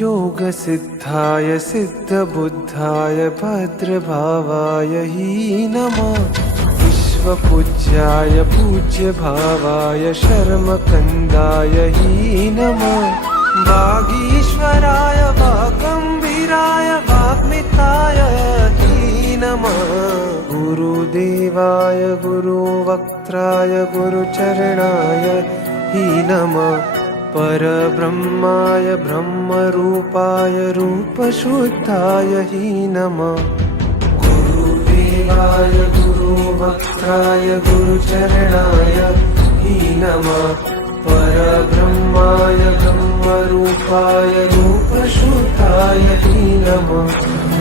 योगसिद्धाय सिद्धबुद्धाय भद्रभावाय हि नमः। विश्वपूज्याय पूज्यभावाय शर्मकन्दाय हि नमः। वागीश्वराय वागम्भीराय वाग्मिताय हि नमः। गुरुदेवाय गुरुवक्त्राय गुरुचरणाय हि नमः। परब्रह्माय ब्रह्मरूपाय रूपशुद्धाय हि नमः। गुरुदेवाय गुरुवक्त्राय गुरुचरणाय हि नमः। परब्रह्माय ब्रह्मरूपाय रूपशुद्धाय हि नमः।